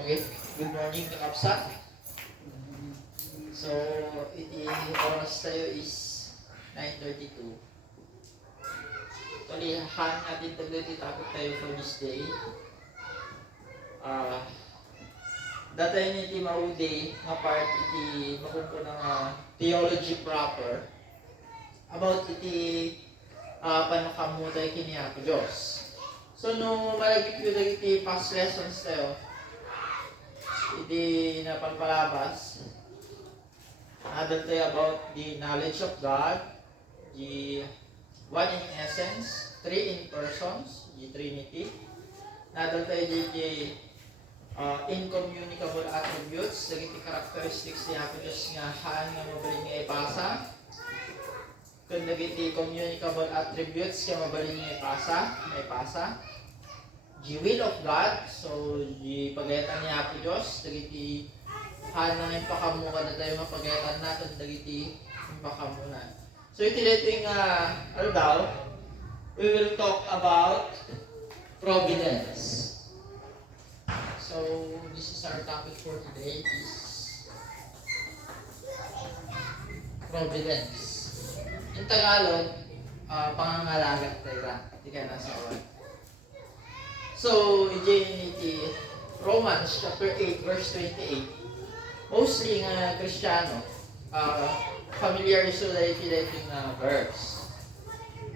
Okay, good morning kakapsa. So, oras tayo is 9:32. Actually, han natin tapos tayo for this day. Data yun iti mauday nga part iti makumpo ng theology proper about iti panakamutay kini Apo Diyos. So, no malagip yun iti past lessons tayo, iti napalpalabas adult tayo about the knowledge of God, the one in essence, three in persons, the Trinity. Adult tayo di incommunicable attributes, dagiti characteristics ni Apo Diyos nga haan nga mabaling nga ipasa. Kung dagiti communicable attributes nga mabaling nga ipasa. The will of God, so the pagayatan ni Apo Diyos, dagiti hanang impakamukan na tayo mapagayatan natin, dagiti impakamunan. So iti dating we will talk about providence. So this is our topic for today, is providence. In Tagalog, pangangalagat tayo ra, di ka nasa awal. So, in Romans chapter 8 verse 28, mostly nga Kristiyano, familiar iso dahil iti verse.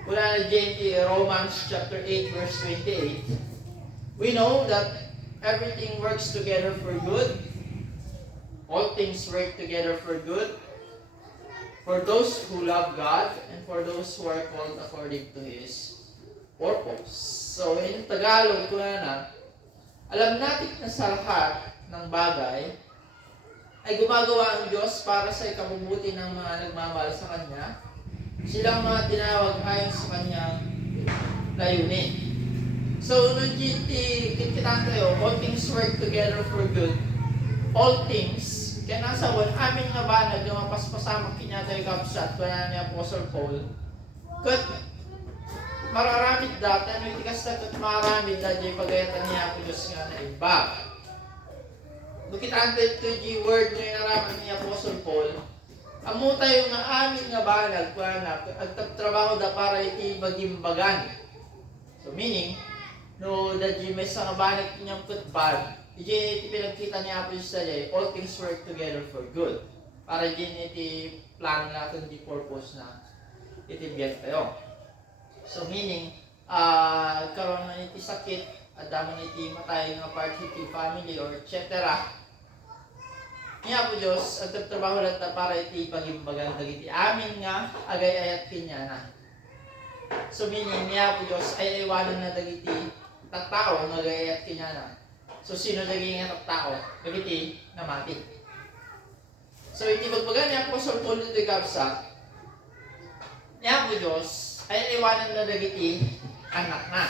Kula na in Romans chapter 8 verse 28, we know that everything works together for good. All things work together for good for those who love God and for those who are called according to His purpose. So, in Tagalog, alam natin na sa lahat ng bagay ay gumagawa ang Diyos para sa ikabubuti ng mga nagmamahal sa Kanya. Silang mga tinawag ayon sa Kanyang layunin. So, nung kitkitan tayo, all things work together for good. All things, kaya nasa amin nga banag yung mapaspasamang kinyatay kapsat, kaya ni Apostle Paul, mararamid dati, ano itikas na ito't mararamid dati yung pagayatan niya Apo Diyos nga na iba. Bukitaan ito yung word na inaraman ni Apostle Paul, amo tayo nga amin nga banag, agtrabaho da para iti bagimbagan. So meaning, no, dati may sa nga banag ninyang kutbag, iti pinagkita ni Apo Diyos dati, all things work together for good. Para iti plan natin, di purpose na iti biyan tayo. So meaning, karon na iti sakit, at dami iti matay nga part iti family or etc. Niya po Diyos, at trabaho lang ta para iti pagimbagan dagiti amin nga agay-ayat kinya na. So meaning, niya po Diyos ay iwanan na dagiti tattao nga agay-ayat kinya na. So sino dagiti nga tattao? Dagiti namati. So iti bagbagan niya po sa Paul iti kapsa, niya po Diyos ay iwanan na dagiti anak na.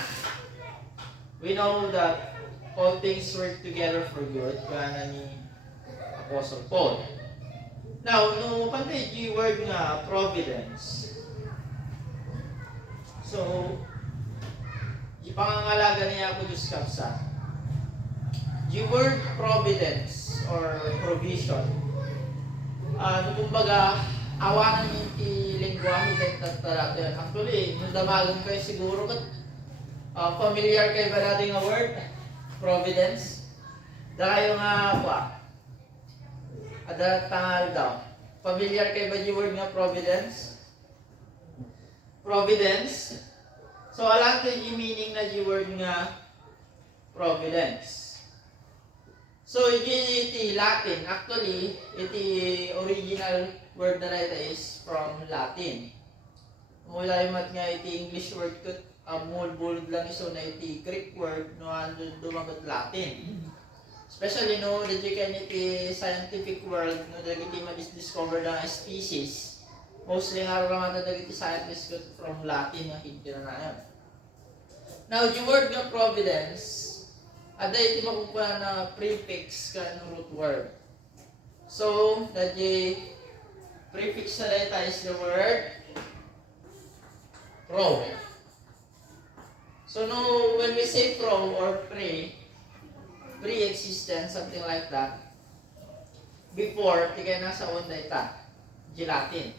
We know that all things work together for good, kaya ni Apostle Paul. Now, no pantay yung word nga providence. So, ipangangalaga niya ako Diyos kapsa. Yung word providence or provision, kumbaga, awanan yung lingwahe kahit tataratin. Actually, nung damagan kayo siguro, familiar kayo ba natin nga word? Providence. Dahil nga po, ada tangal daw. Familiar kayo ba yung word nga providence? Providence. So, alam ko yung meaning na yung word nga providence. So, iti Latin. Actually, iti original word na ito is from Latin. Mula yung nga iti English word ko, bulod lang iso na iti Greek word, no, dumagot Latin. Especially, no, dito kan iti scientific world, no, dagiti madiscover ng species. Mostly nga ramata dagiti scientists from Latin na hindi na yan. Now, yung word nga providence, ada iti makukuha na prefix ka ng root word. So, that the prefix na dito is the word pro. So, no, when we say pro or pre, pre-existent, something like that. Before, tigay na sa onda ita, G Latin.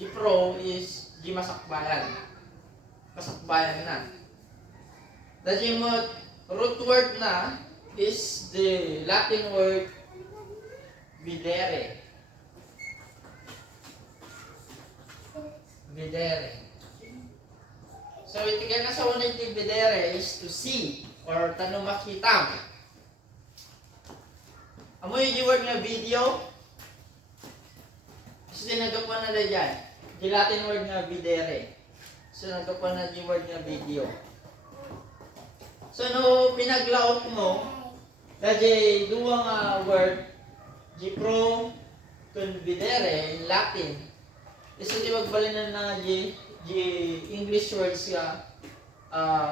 G Pro is G masakbayan. Masakbayan na. The G root word na is the Latin word videre. Videre. So, tigay na sa unit ni videre is to see or tanong makita. Amoy yung word nga video. So, nagapuan na dyan. Yung Latin word nga videre. So, nagapuan na yung word nga video. So, no, pinaglaot mo, dahil duwa nga word, G pro, kun videre, in Latin. Isa di magbalinan na G English words nga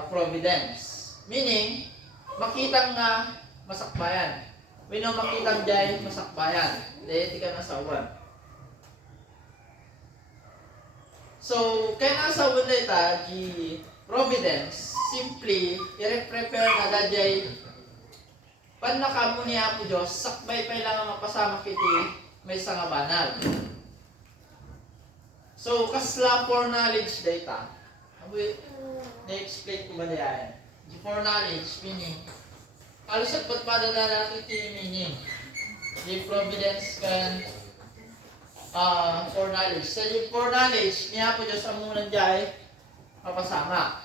providence. Meaning, makitang nga masakbayan. We know makitang dyan masakbayan. Dahil di ka nasawan. So, kaya nasawan na ita, G providence, simply, i-prepare na dahil pan nakamo niya po Diyos, sakbay pa lang ang mapasama kiti may nga banal. So, kasla for knowledge data. Na-explain ko ba diyan? For knowledge, meaning, halos at patpada na natin iti meaning. The providence can for knowledge. So, yung for knowledge, niya po Diyos ang muna diyan mapasama.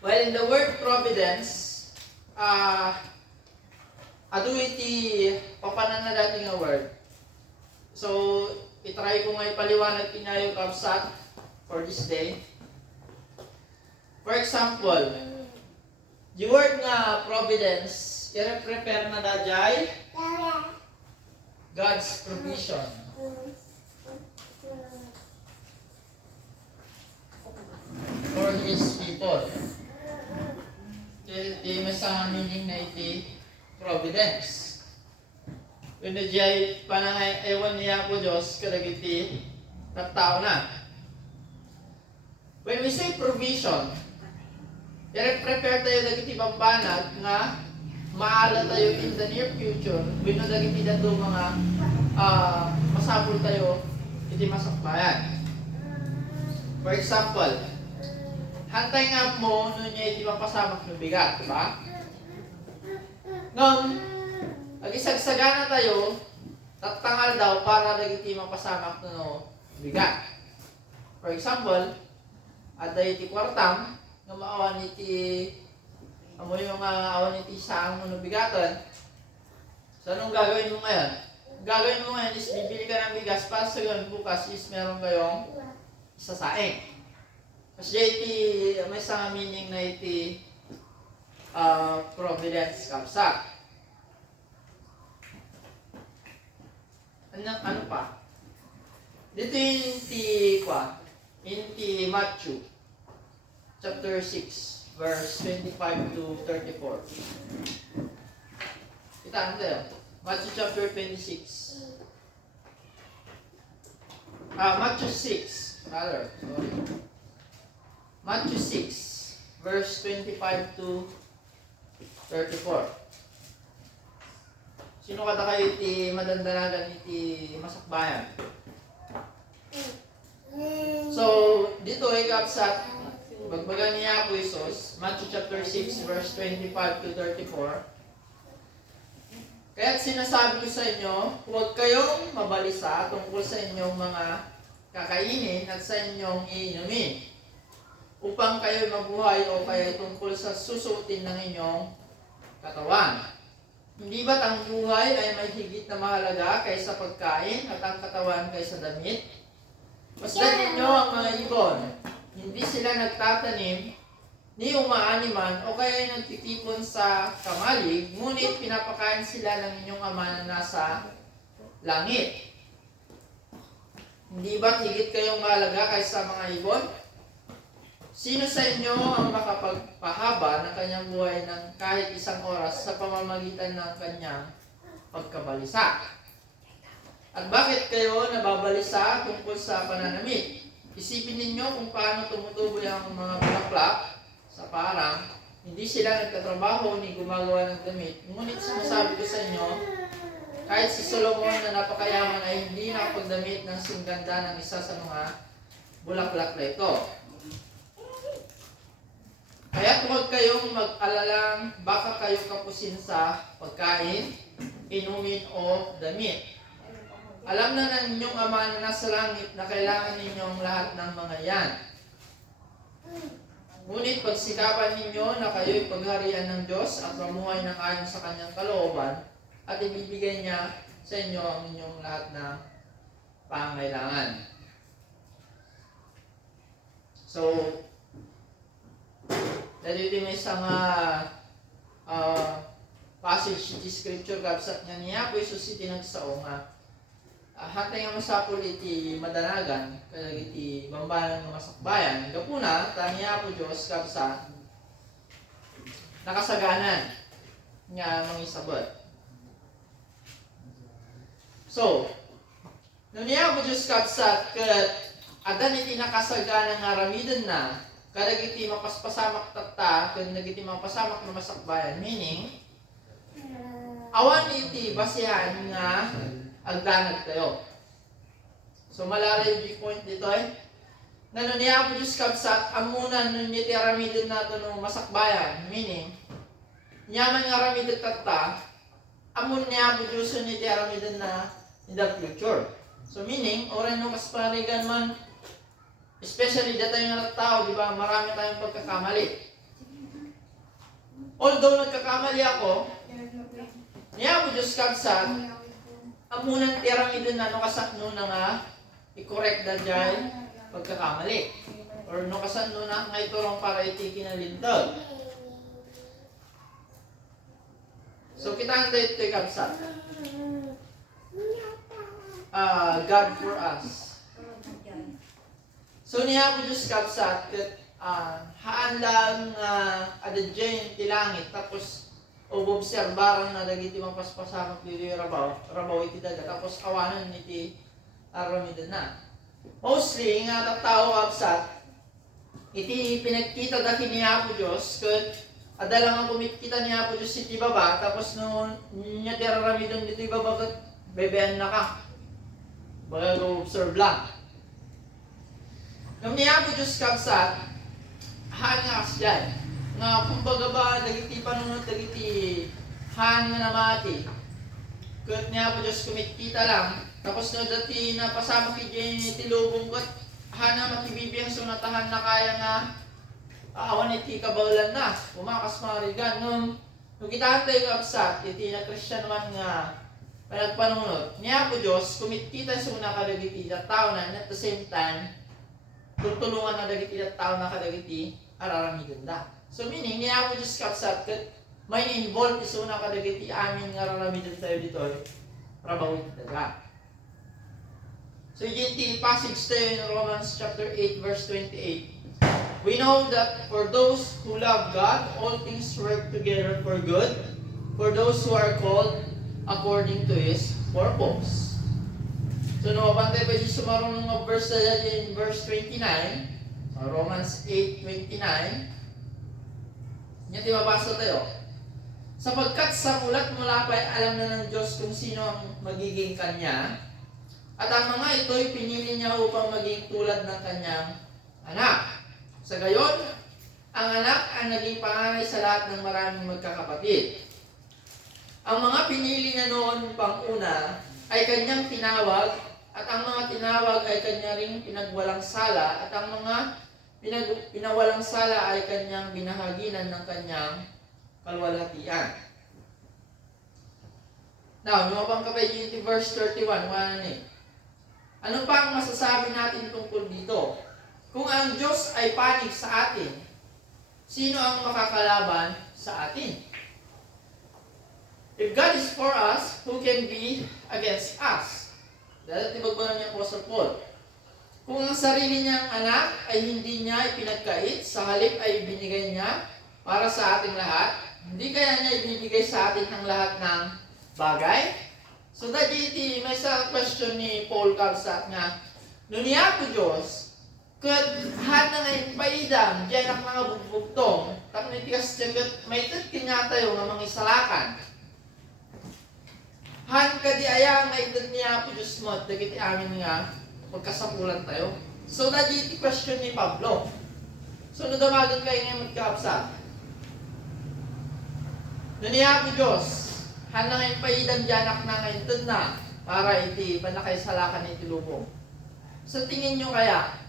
Well, in the word providence, ado iti papanan na dati nga word. So, itry ko nga ipaliwanag kinayo kapsat for this day. For example, yung word nga providence, i-prepare na dajay God's provision. For His people. Iti masang meaning na iti providence. When the jay panangay ewan niya po Diyos kadagiti tattao na. When we say provision, i-prepare tayo dagiti pambanag nga maala tayo in the near future when no dagiti dato mga masabol tayo iti masakbayan. For example, hantay nga mo no niya iti mapasamak ng bigat, diba? Ngam, agisagsagana tayo, tatangal daw para dagiti mapasamak no bigat. For example, aday iti kwartam, nga maawan iti amo yung awan iti saang no bigatan. So, anong gagawin mo ngayon? Gagawin mo ngayon is bibili ka ng bigas para sa yun bukas is meron kayong isasaing. Kasi iti may isang meaning na iti providence kapsa. Ano pa? Dito in Matthew chapter 6 verse 25 to 34. Kita tayo. Matthew chapter 26. Matthew 6 rather. Sorry. Matthew 6 verse 25 to 34. Sino kada kayo iti madandanagan iti masakbayan? So, dito ay kapsat bagbagan niya po Isos, Matthew chapter 6 verse 25 to 34. Kaya't sinasabi ko sa inyo, huwag kayong mabalisa tungkol sa inyong mga kakainin at sa inyong iinumin, upang kayo mabuhay o kaya tungkol sa susuotin ng inyong katawan. Hindi ba't ang buhay ay may higit na mahalaga kaysa pagkain at ang katawan kaysa damit? Masdan ninyo ang mga ibon. Hindi sila nagtatanim, ni umaaniman o kaya nagtitipon sa kamalig, ngunit pinapakain sila ng inyong ama na nasa langit. Hindi ba't higit kayong mahalaga kaysa mga ibon? Sino sa inyo ang makapagpahaba ng kanyang buhay ng kahit isang oras sa pamamagitan ng kanyang pagkabalisa? At bakit kayo nababalisa tungkol sa pananamit? Isipin ninyo kung paano tumutuboy ang mga bulaklak sa parang Hindi sila nagtatrabaho ni gumagawa ng damit. Ngunit sinasabi ko sa inyo, kahit si Solomon na napakayaman ay hindi nakapagdamit ng singganda ng isa sa mga bulaklak na ito. Kaya huwag kayong mag-alalang baka kayo kapusin sa pagkain, inumin o damit. Alam na ng inyong Ama na nasa langit na kailangan ninyong lahat ng mga yan. Ngunit pagsikapan ninyo na kayo'y pagharian ng Diyos at mamuhay ng ayon sa kanyang kalooban at ibibigay niya sa inyo ang inyong lahat ng pangailangan. So, dito may isang passage di scripture kapsat nga niya po Isus iti nagsao nga hatay nga masapol iti madanagan kaya iti bambanan ng masakbayan gapuna taniya po Diyos kapsa nakasaganan nga mangisabot. So nung niya po Diyos kapsat kat adan iti nakasaganan nga ramidan na kada iti mapaspasamak tatta kada iti mapasamak na masakbayan meaning awan iti basihan nga agdanag tayo. So malaray yung point dito Nanon niya po Diyos kapsat amunan nun iti aramidin nato no masakbayan. Meaning, nyaman nga aramidin tatta, amun niya po Diyos nun iti aramidin na in the future. So meaning, oray no kasparigan man, especially dito yung tao, di ba, marami tayong pagkakamali. Although nagkakamali ako, niya po Diyos kapsat, amunan tiramidin na no kasakno na nga i-correct na dyan pagkakamali. Or no kasakno na nga iturong para iti kinalintag. So kita ang dito kapsat. God for us. So niya po Diyos kapsat haan lang adadyan ti langit tapos obserbaran na dagiti mapaspasamak dito yung rabaw iti daga tapos awanan iti aramidan na. Mostly nga tao kapsat iti pinagkita daki niya po Diyos kat adala nga kumikita niya po Diyos iti baba tapos nung niya ti aramidan dito yung baba kat bebean na ka baga go-observe lang. Nung niya po Diyos kapsat haan nga kasyan nga kumbaga ba dagiti panunod dagiti han nga namati ket niya po Diyos kumikita lang tapos no dati napasama ki tilubong ket hana makibibiyang sunatahan na kaya nga awan iti kabaulan na umakas marigan nung kita tayo kapsat iti na Christian man nga panagpanunod niya po Diyos kumikita suna kadagiti tao na at the same time tutulungan na dagiti tao na kadagiti araramidon da. So meaning, niya po Diyos kapsat kat may involved iso na kadagiti amin nga raramidon tayo dito rabawin daga. So yung passage tayo in Romans chapter 8 verse 28. We know that for those who love God, all things work together for good, for those who are called according to His purpose. So bantay pa yung sumarong ng verse in verse 29, Romans 8:29. Yan mabasa tayo. Sapagkat sa mulat mula pa alam na ng Diyos kung sino ang magiging Kanya, at ang mga ito'y pinili niya upang maging tulad ng Kanyang anak. Sa gayon, ang anak ang naging panganay sa lahat ng maraming magkakapatid. Ang mga pinili niya noon pang una ay Kanyang tinawag, at ang mga tinawag ay Kanya ring pinagwalang sala, at ang mga pinawalang sala ay Kanyang binahaginan ng Kanyang kalwalhatian. Now, lumabang kapay yung verse 31, ano pa ang masasabi natin tungkol dito? Kung ang Diyos ay panig sa atin, sino ang makakalaban sa atin? If God is for us, who can be against us? Dahil tibagbanan niya Apostle Paul. Kung ang sarili niyang anak ay hindi niya ipinagkait, sa halip ay binigay niya para sa ating lahat, hindi kaya niya ibibigay sa atin ang lahat ng bagay? So dati may sa question ni Paul kapsat nga, niya po Diyos, Kat hana ngayon paidam, diyan ang mga bugbugtong, tapos nitikas jagat, may tat kinyatayo nga mga isalakan. Han ka di aya nga edad niya po Diyos mo, dagiti amin nga, magkasapulan tayo. So, na-GT question ni Pablo. So, nadamagan kayo ngayon magkaapsa. Naniya po Diyos, han na ngayon paidam diyan na ngayon na, para iti panakay salakan iti lubong. Sa tingin nyo kaya,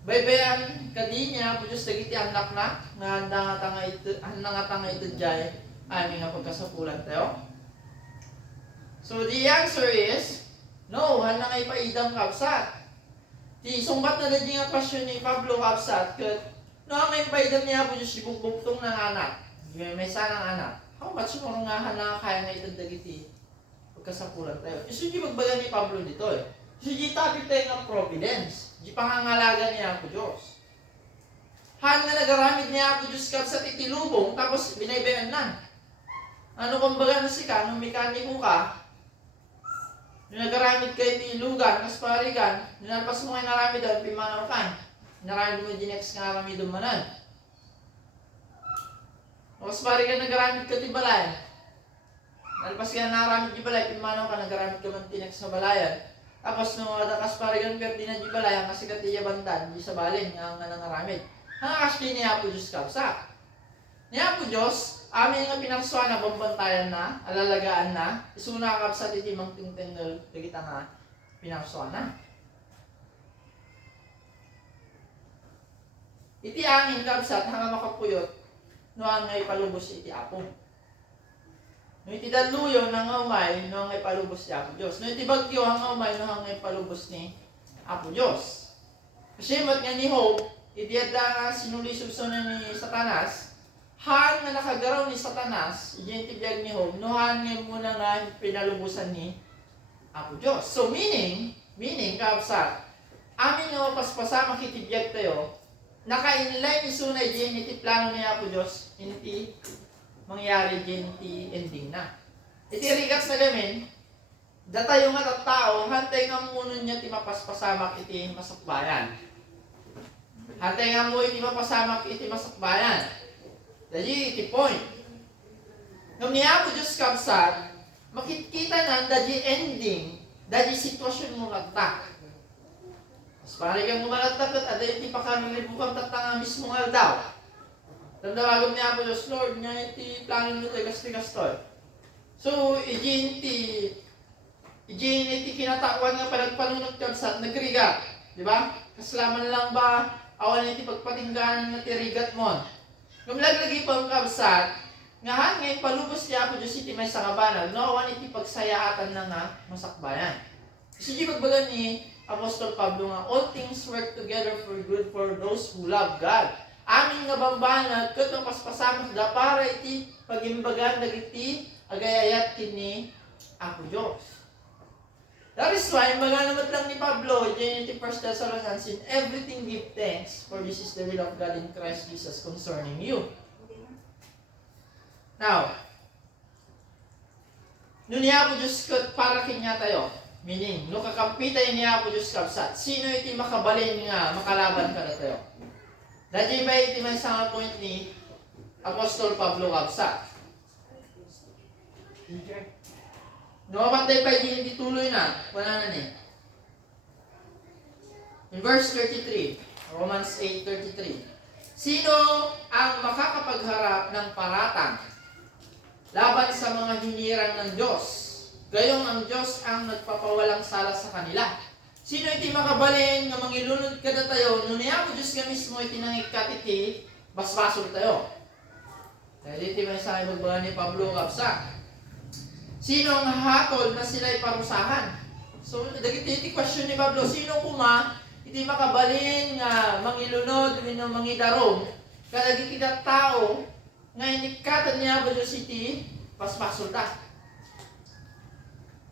baybayan kadinya po Diyos dagiti anak na nga handa nga tanga ito jay amin nga pagkasapulan tayo. So the answer is no, handa nga ipaidam kapsat. Di sumbat na din nga question ni Pablo kapsat kat no nga ipaidam niya po Diyos ibugbugtong ng anak. May sanang anak. How much mo nga handa kaya nga ito dagiti pagkasapulan tayo. Iso di magbaga ni Pablo dito eh. So di topic tayo ng providence. Di pangangalaga niya ako Diyos. Han nga nagaramid niya ako Diyos kapsat itilubong, tapos binaybayan na. Ano kumbaga na si ka, nung mekaniko ka, nung nagaramid ka itilugan, kasparigan, nilalapas mo ngayon naramid daw, pimanaw ka. Naramid mo yung next nga naramid dumanan. O kasparigan nagaramid ka tibalayan. Nalpas ka naramid di balay, pimanaw ka, nagaramid ka man tinex sa balayan. Tapos nung kasparigan perdi na di balay, ang kasikat iya bandan, di sa balin, nga nangaramid. Ang actually niya po Diyos kapsa. Niya po Diyos, amin nga pinaksuan na, bambantayan na, alalagaan na, isuna kapsa di timang tingtinggal, kita nga pinaksuan na. Iti angin kapsa, hanga makapuyot, no ang ngay palubos iti apo. No iti daluyo nang umay, no ang ngay palubos ni Apo Diyos. No iti bagyo hang umay, no ang ngay palubos ni Apo Diyos. Kasi mat nga ni Hope, iti adda nga sinulisubsonan ni Satanas, han nga nakagaraw ni Satanas, iti biyag ni Hope, no han nga muna nga pinalubusan ni Apo Diyos. So meaning kapsa, amin nga paspasa makitibiyag tayo, naka-inline isunay din iti plano ni Apo Diyos, iti mangyari din iti ending na. Iti rigats na gamin, datayo nga tao, hantay nga muna niya ti mapaspasamak iti masakbayan. Hantay nga mo iti mapasamak iti masakbayan. Dadi iti point. Nung niya po Diyos kapsat, makikita na dadi ending, dadi sitwasyon mo kagta. Mas pari kang gumalagtagat, aday iti pakanilibukang tatanga mismong aldaw. Tandawagom niya po Diyos, Lord, nga iti plano nyo tayo gastoy. So, ijin iti kinatakwan nga palagpanunod kapsat, nagrigat. Diba? Kaslaman lang ba, awan iti pagpatingganan nga tirigat mo. Kumlaglagi pa ang kapsat, nga hangin palubos niya po Diyos iti may sangabanal, no awan iti pagsayaatan na nga masakbayan. Kasi di magbaga ni Apostol Pablo nga, all things work together for good for those who love God. Amin nga bambanag, katong paspasamak da para iti pagimbagan dagiti agayayat kini Apo Diyos. That is why, maganamat lang ni Pablo, dyan iti 1 Thessalonians, in everything give thanks, for this is the will of God in Christ Jesus concerning you. Now, nun niya Apo Diyos para kinya tayo, meaning, no kakampitay niya Apo Diyos kapsat, sino iti makabalin nga makalaban ka na tayo? Dati ba iti may isang point ni Apostol Pablo kapsa? No, pantay pa hindi tuloy na. Wala na ni. In verse 33, Romans 8:33. Sino ang makakapagharap ng paratang laban sa mga hinirang ng Diyos? Gayong ang Diyos ang nagpapawalang sala sa kanila. Sino iti makabalin nga mangilunod kada tayo, no niya po Diyos nga mismo iti nangikat iti basbasol tayo. Dahil iti may sa magbaga ni Pablo kapsa. Sino ang hatol na sila'y parusahan? So, iti question ni Pablo, sino kuma iti makabalin nga mangilunod, mangidarom, kada iti tao nga inikatan niya po Diyos iti basbasol ta.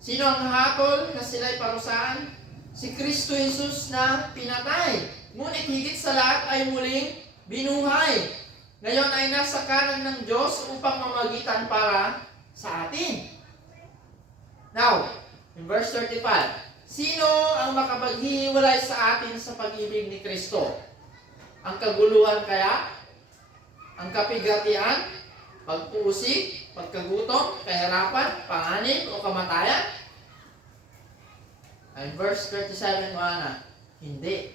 Sino ang hatol na sila'y parusahan? Si Kristo Jesus na pinatay. Ngunit higit sa lahat ay muling binuhay. Ngayon ay nasa kanan ng Diyos upang mamagitan para sa atin. Now, in verse 35, sino ang makapaghiwalay sa atin sa pag-ibig ni Kristo? Ang kaguluhan kaya? Ang kapigatian? Pagpusik? Pagkagutom? Kahirapan? Panganib? O kamatayan? Ay, verse 37 mo na, hindi.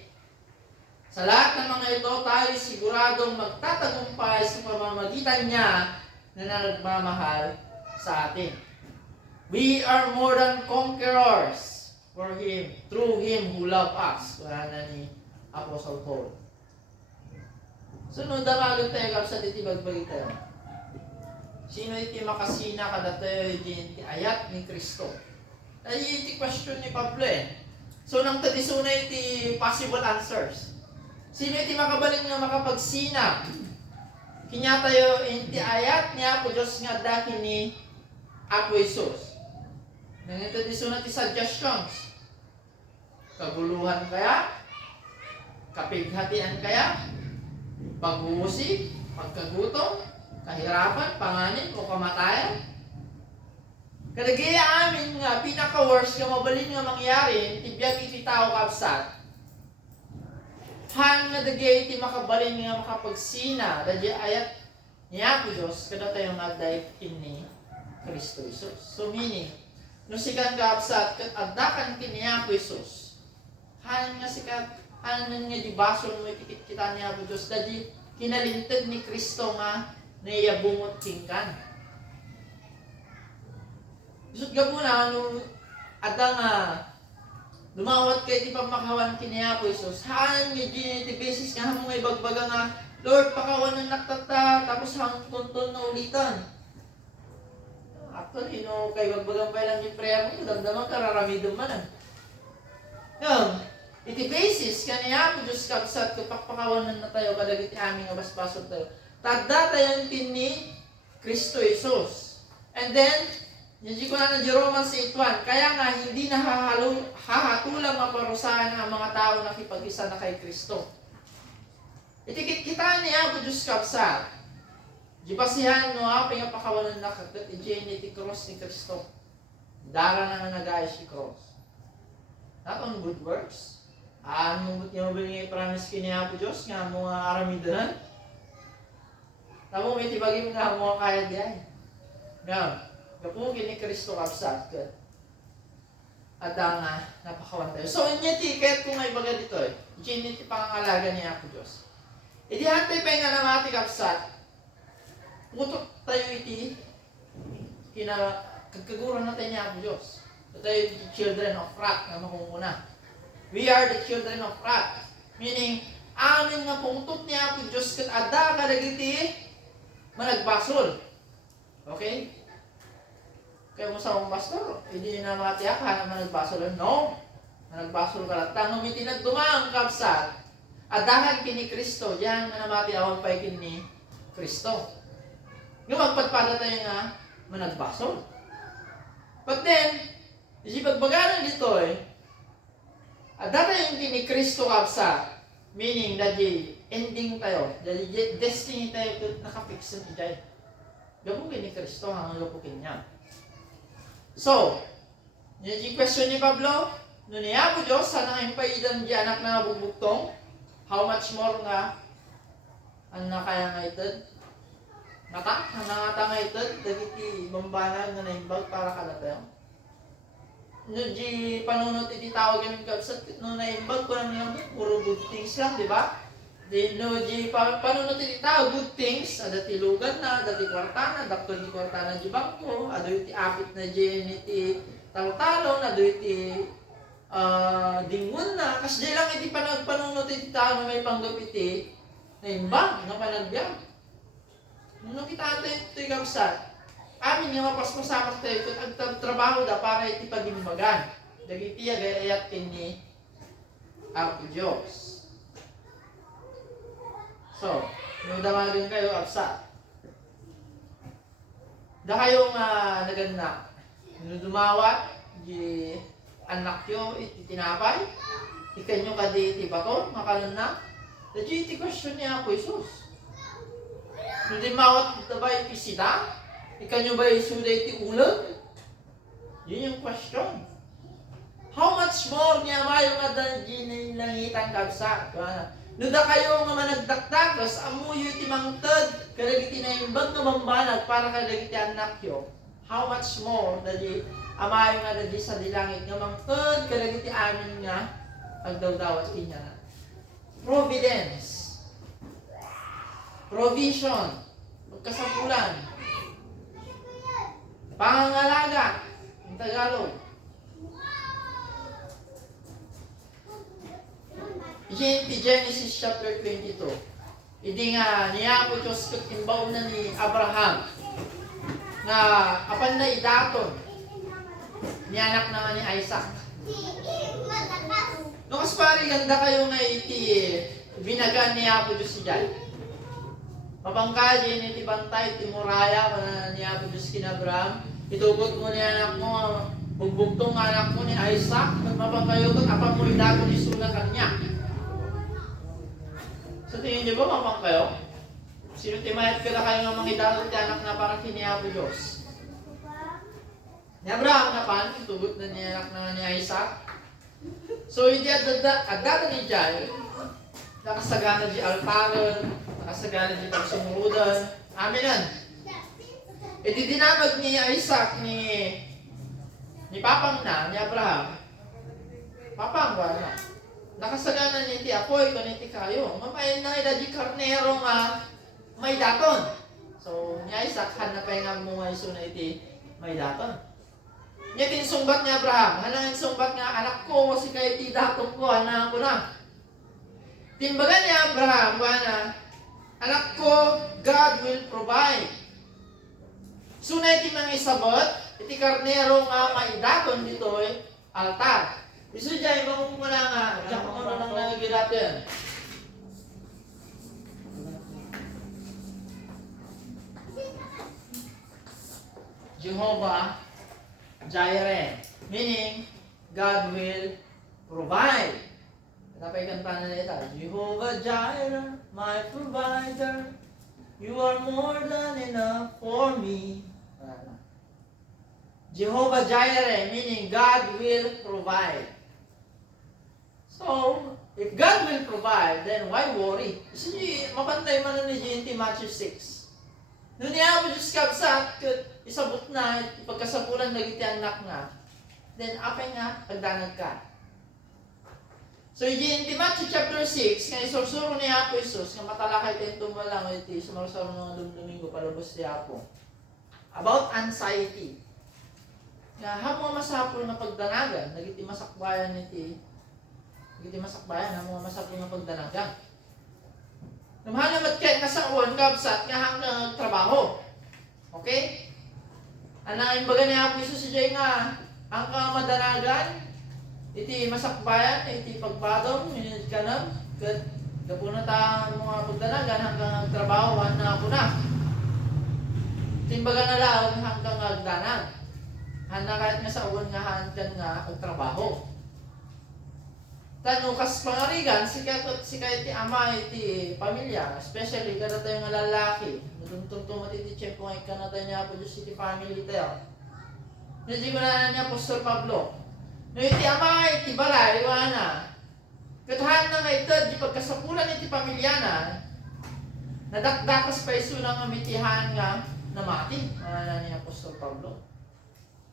Sa lahat ng mga ito, tayo siguradong magtatagumpay sa pamamagitan niya na nagmamahal sa atin. We are more than conquerors for Him, through Him who loved us. Kaya na ni Apostle Paul. Sunod na magot tayo sa titibagbagi tayo. Sino iti makasina kada tayo iti ayat ni Kristo? Ay iti question ni Pablo eh. So nang tadisuna iti possible answers. Sino iti makabaling nga makapagsina? Kinya tayo iti ayat ni Apo Diyos nga dahil ni Apo Isus. Nang tadisuna iti suggestions. Kaguluhan kaya? Kapighatian kaya? Pag-uusig? Pagkagutom? Kahirapan? Panganib? O kamatayan? Kadagaya amin nga, pinaka-worst nga mabalin nga mangyari, tibiyag iti tao kapsat. Han nga dagay iti makabalin nga makapagsina, dadya ayat niya po Diyos, kada tayo nga dahil ni Kristo Isus. So meaning, no sikan kapsat, adakan kiniya po Isus. Han nga sikat, han nga di basol mo itikit kita niya po Diyos, dadya kinalintad ni Kristo nga naiyabungot kingkan. Isut ka muna, adang lumawat kay di pamakawan kiniya po Isus. Haan nga iti basis nga mo nga ibagbaga nga, Lord, pakawan ng naktata, tapos hang tunton na ulitan. Actually, kay bagbagang pa lang yung prayer mo, damdaman kararamidom man. Iti basis, kaniya po Diyos kapsat, kapakawan na tayo, kadagiti aming abaspasok tayo. Tada tayo ni Kristo Isus. And then, yung ko na ng Romans 8:1, kaya nga hindi na hahatulang maparusahan ang mga tao na kipag-isa na kay Kristo. Itikit kita niya po Diyos kapsa. Di pasihan no ha, pingapakawalan na kagat, iti cross ni Kristo. Dara na nagayos si cross. Not on good works. Ano mo bilingay promise kiniya po Diyos, nga mga aramidanan. Tamo may tibagin nga mga kaya diyan. Now, kapugin ni Kristo kapsat at napakawan tayo. So, inya tiket kung ay baga dito eh. Iti pangangalaga niya ako Diyos. Iti hantay pa nga namati kapsat. Putok tayo iti kagkaguran natin niya ako Diyos. So, tayo iti children of wrath na makunguna. We are the children of wrath. Meaning, amin nga putok niya ako Diyos kat ada kadagiti managbasol. Okay? Kaya mo sa akong pastor, hindi na matiyak ka naman nagbasol. No, nagbasol ka lang. Tanong iti nagdumaang kapsat, adahan kini Kristo, diyan na namati awang paikin ni Kristo. Yung magpatpada tayo nga, managbasol. But then, isi pagbagalan dito adahan kini Kristo kapsat, meaning that ending tayo, that destiny tayo nakafix na ijay. Gabukin ni Kristo, hanggang gabukin niya. So, yung question ni Pablo, no niya po Diyos, sana ang paidan di anak na bubugtong, how much more nga ang nakaya nga itad? Mata? Ang nangata nga itad, dagiti bambanag na naimbag para kalatayo. No di panunot iti tawag yung kapsat, no naimbag ko lang puro good things lang, di ba? No di panunot iti tawag, good things, ada tilugan na, dati kwartana, dakto di kwartana di bangko, ado iti apit na di iti talo-talo, ado iti dingon na, kasi di lang iti panunot iti tawag na may panggap iti naimbag, nga panagbiag. Nung kita natin ito yung kapsat, amin nga mapaspasamak tayo kung agtrabaho da para iti pagimbagan. Dagiti agayat ni Apo Diyos. So, yung damagin kayo, absa. Da kayong naganda. Yung dumawat, di anak yo, iti tinapay, ikanyo ka di iti bato, makalan na. Da iti question niya ako, Isus. Yung dimawat ito ba iti sita? Ikanyo ba isuda iti ulag? Yun yung question. How much more niya ba yung adan di langitan kabsa? Nuda kayo nga managdakdakas, amuyo iti mangted, kadagiti na imbag nga mambanag para kadagiti anak yo. How much more, dadi, amayo nga dadi sa dilangit nga mangted, kadagiti amin nga, pagdawdawat inya na. Providence. Provision. Pagkasapulan. Pangangalaga. Ang Tagalog. Genesis chapter 22. Idi nga niya po Diyos katimbaw na ni Abraham na apan na idaton ni anak naman ni Isaac. No kas pari ganda kayo nga iti binagan niya po Diyos si Jai. Mapangka din iti bantay iti muraya na niya po Diyos kin Abraham. Itugot mo ni anak mo, bugbugtong anak mo ni Isaac, mapangkayo kung apan mo idaton ni Sula kanya. Sa tingin niyo ba, mamang kayo? Sino timayat ka na kayo ng mga idalot anak na parang kiniya po Diyos? Ni Abraham na pan, tugot na niya anak na ni Isaac. So, hindi at data ni Jai, nakasagana di altaran, nakasagana di pagsumurudan. Aminan. E di dinamag ni Isaac ni Papang na, ni Abraham. Papang ba na? Nakasagana niti apoy kaniti kayo. Mamayin na di karnero nga may daton. So, ni Isaac hanapay nga mo nga iso na iti may daton. Niya tinsumbat ni Abraham. Hanangin sumbat nga anak ko si kay iti daton ko hanang ko na. Timbagan ni Abraham na anak ko, God will provide. So na iti mga isabot, iti karnero nga may daton dito altar. Isu dyan, ibang mo na nga. Diyan mo na lang nagagilat yan. Jehovah Jireh. Meaning, God will provide. Tapay kanta na nito. Jehovah Jireh, my provider. You are more than enough for me. Jehovah Jireh, meaning God will provide. So, if God will provide, then why worry? Kasi mapantay man ni GNT Matthew 6. Noon niya mo Diyos kabsat, isabot na, pagkasapulan nagiti anak nga, then apay nga, pagdanag ka. So, GNT Matthew chapter 6, nga isursuro ni Apo Isus, nga matalakay tayo tumalang, iti sumarsaro ng Domingo, palabas ni Apo. About anxiety. Nga hamo masapol nga pagdanagan, nagiti masakbayan nagiti masakbayan, hamo masapol nga pagdanagan. Namahalamat kay nga sa uwan kabsat nga hanggang trabaho. Okay? Anang imbaga ni Apo Isus si Jay nga hanggang madanagan, iti masakbayan, iti pagbadong, minit ka na, kapuna ta mga pagdanagan hanggang trabaho, na ako na. Timbaga na lang hanggang agdanag. Handa kahit nga sa uwan nga hanggang nga agtrabaho. Tano kas pangarigan, si kay ti ama iti pamilya, especially kada tayo nga lalaki, natuntong iti tiyempo nga ikanatay niya po Diyos iti family tayo. Hindi ko na niya Apostol Pablo. No iti ama iti balay, iwana. Katahan na nga ito, di pagkasapulan iti pamilya na, nadakdakas pa iso ng amitihan nga namati. Ano ni Apostol Pablo.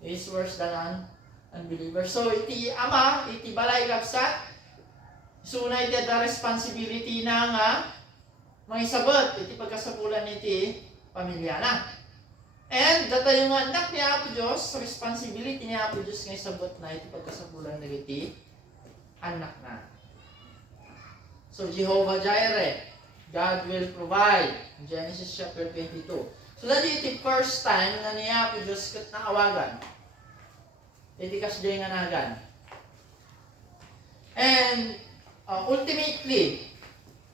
Is worse than an unbeliever. So iti ama, iti balay kapsat, suna iti the responsibility na nga mga isabot, iti pagkasapulan iti pamilya na. And data yung anak ni Apo Diyos, responsibility ni Apo Diyos nga isabot na iti pagkasapulan na iti anak na. So Jehovah Jireh, God will provide. Genesis chapter 22. So dati iti first time na ni Apo Diyos kat naawagan. Iti kasday nga nagan. And ultimately,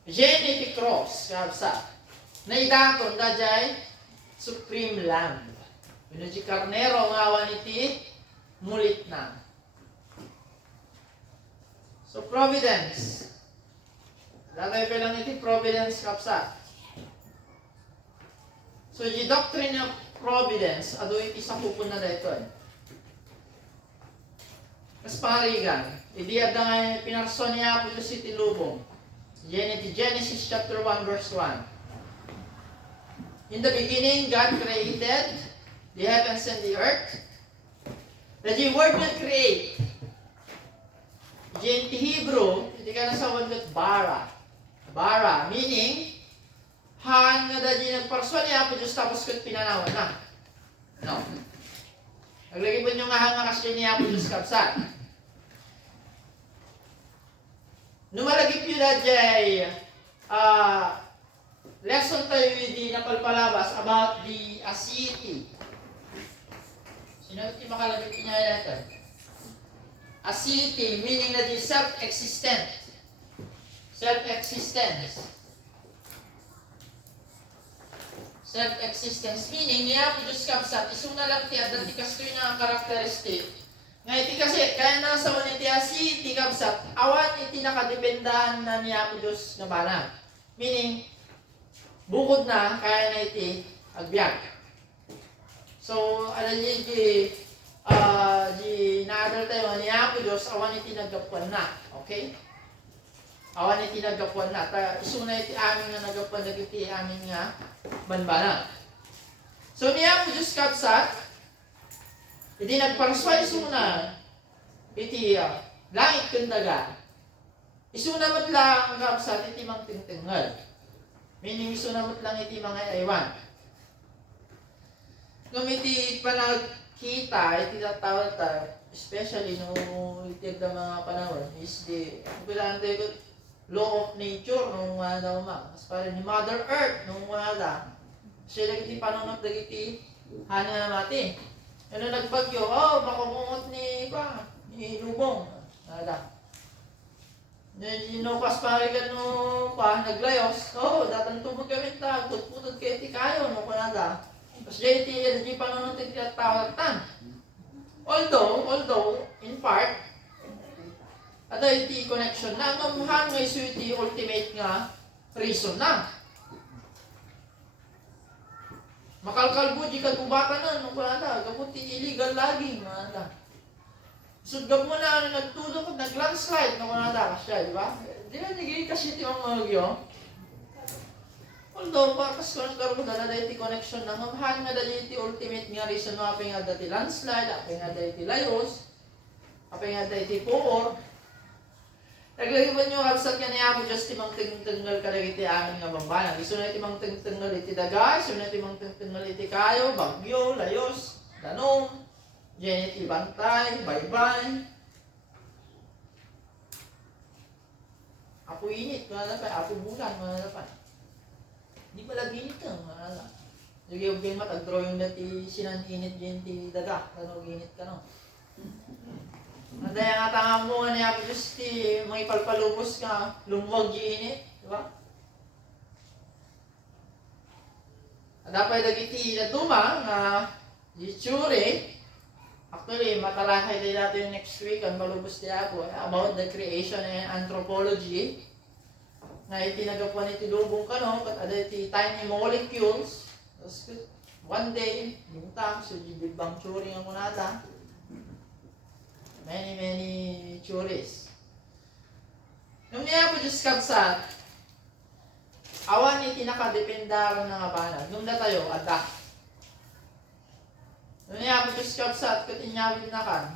iti cross, kabsa, na idakon dajay supreme lamb. Yun iti karnero nga awan iti mulit na. So providence. Lalay pa lang iti providence kapsa. So the doctrine of providence, ado iti sa pupun na dito Mas parigan, idi adda nga pinarso niya po iti lubong. Genesis chapter 1 verse 1. In the beginning, God created the heavens and the earth. The word na create, in Hebrew, hindi ka na sa word bara. Bara, meaning, han nga da nagparswa niya po Diyos tapos kat pinanawan na. No. Naglagay po nyo nga hang nga kasi niya po Diyos kapsat. Numalagip yun na jay, lesson tayo di napalpalabas about the asceti. Sino iti makalagip niya natin? Asceti, meaning na di self-existent. Self-existence. Self-existence, meaning niya po Diyos kapsat, isuna lang ti adat ti kastoy na karakteristik. Nga iti kasi, kaya nasa wan iti asceti kapsat, awan iti nakadependahan na niya po Diyos na bana. Meaning, bukod na, kaya na iti agbyag. So, alam niyo di naadal tayo, niya po Diyos, awan iti nagapuan na. Okay? Awan iti nagapuan na. Isuna iti amin nga nagapuan na iti amin nga banbana. So, niya po Diyos kapsat, iti nagparsway isuna iti langit kundaga. Isuna mat lang kapsat iti mang tingtingal. Meaning isuna mat lang iti mga aywan. Nung iti panagkita, iti tatawal tayo, especially nung iti ang mga panahon, is the, bilante ko, law of nature, nung mga daw mas parang ni Mother Earth, nung mga da, siya iti panunod dagiti hana na mati. Ano nagbagyo, baka ni Lubong, nada. Nukas parigan no naglayos, datang tumog kami ta, putputod kay iti kayo, no kanada. Tapos di panunod iti tawatan. Although, in part, ada iti connection na, ngamahan nga iso iti ultimate nga reason na. Makalkalbo di kagubatan na, no kanada, gabot ti illegal lagi, kanada. Sudgab mo na nagtulog at nag-landslide na manada kasi, di ba? Di ba nagiging kasi iti mga magyo? Although, pakas ko ng karoon na dahil iti connection na ngamahan nga dahil iti ultimate nga reason na apay nga dahil landslide, apay nga dahil iti layos, apay nga dahil iti poor. Naglagyan nyo kapsat nga niya po Diyos timang tingtingal ka iti amin nga bambanang. Iso na timang tingtingal iti daga, iso na timang tingtingal iti kayo, bagyo, layos, danom, iti bantay, baybay. Apo init, mga napan, apo bulan, mga napan. Di ba lagi init ka, mga napan. Sige, huwag kayo matag-drawing dati sinan-init dyan ti daga, tanog init ka no. Nadaya nga tanga mo nga niya, Diyos ti mga ipalpalubos ka, lumuwag di init, di ba? Dapat dagiti na tuma, nga di tsure. Actually, matalakay din natin yung next week ang malubos niya ako about the creation and anthropology. Na itinagapuan iti lubong ka, no? Kat ada iti tiny molecules. Tapos, one day, yung so di Big Bang Theory ang kunata. Many theories. Nung niya po Diyos kapsat, awan iti nakadependaro na nga banag. Nung na tayo, adak. Nung niya po Diyos kapsat, kat inyawin na kan.